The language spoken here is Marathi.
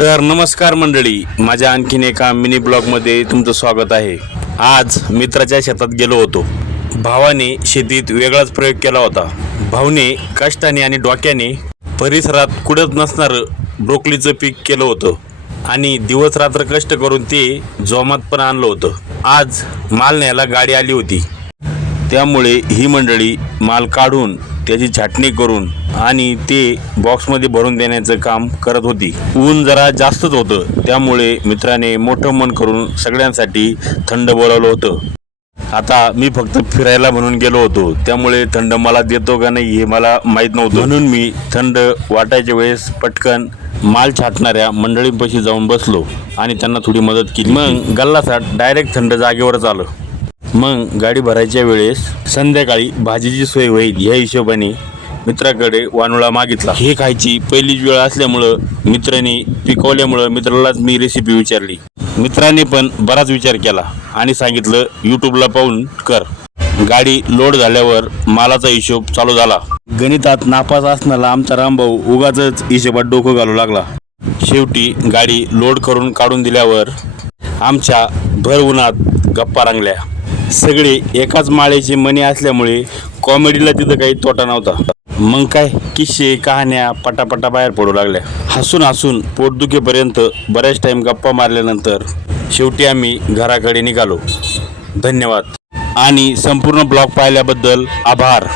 तर नमस्कार मंडळी, माझ्या आणखीन एका मिनी ब्लॉगमध्ये तुमचं स्वागत आहे। आज मित्राच्या शेतात गेलो होतो। भावाने शेतीत वेगळाच प्रयोग केला होता। भाऊने कष्टाने आणि डोक्याने परिसरात कुठंच नसणारं ब्रोकोलीचं पीक केलं होतं आणि दिवस रात्र कष्ट करून ते जोमात पण आणलं होतं। आज माल न्यायला गाडी आली होती, त्यामुळे ही मंडळी माल काढून त्याची छाटणी करून आणि ते बॉक्समध्ये भरून देण्याचं काम करत होती। ऊन जरा जास्तच होतं, त्यामुळे मित्राने मोठं मन करून सगळ्यांसाठी थंड बोलावलं होतं। आता मी फक्त फिरायला म्हणून गेलो होतो, त्यामुळे थंड मला देतो का नाही हे मला माहीत नव्हतं, म्हणून मी थंड वाटायच्या वेळेस पटकन माल छाटणाऱ्या मंडळींपाशी जाऊन बसलो आणि त्यांना थोडी मदत केली। मग गल्लासाठ डायरेक्ट थंड जागेवरच आलं। मग गाडी भरायच्या वेळेस संध्याकाळी भाजीची सोय होईल या हिशोबाने मित्राकडे वानुळा मागितला। हे खायची पहिलीच वेळ असल्यामुळं मित्राने पिकवल्यामुळं मित्रालाच मी रेसिपी विचारली। मित्राने पण बराच विचार केला आणि सांगितलं यूट्यूबला पाहून कर। गाडी लोड झाल्यावर मालाचा हिशोब चालू झाला। गणितात नापास असणारा आमचा रामभाऊ उगाचच हिशोबात डोकं घालू लागला। शेवटी गाडी लोड करून काढून दिल्यावर आमच्या भर उन्हात गप्पा रंगल्या। सगळे एकाच माळेचे मणी असल्यामुळे कॉमेडीला तिथं काही तोटा नव्हता। मग काय किस्से कहाण्या पटापटा बाहेर पडू लागल्या। हसून हसून पोटदुखीपर्यंत बऱ्याच टाइम गप्पा मारल्यानंतर शेवटी आम्ही घराकडे निघालो। धन्यवाद आणि संपूर्ण ब्लॉग पाहिल्याबद्दल आभार।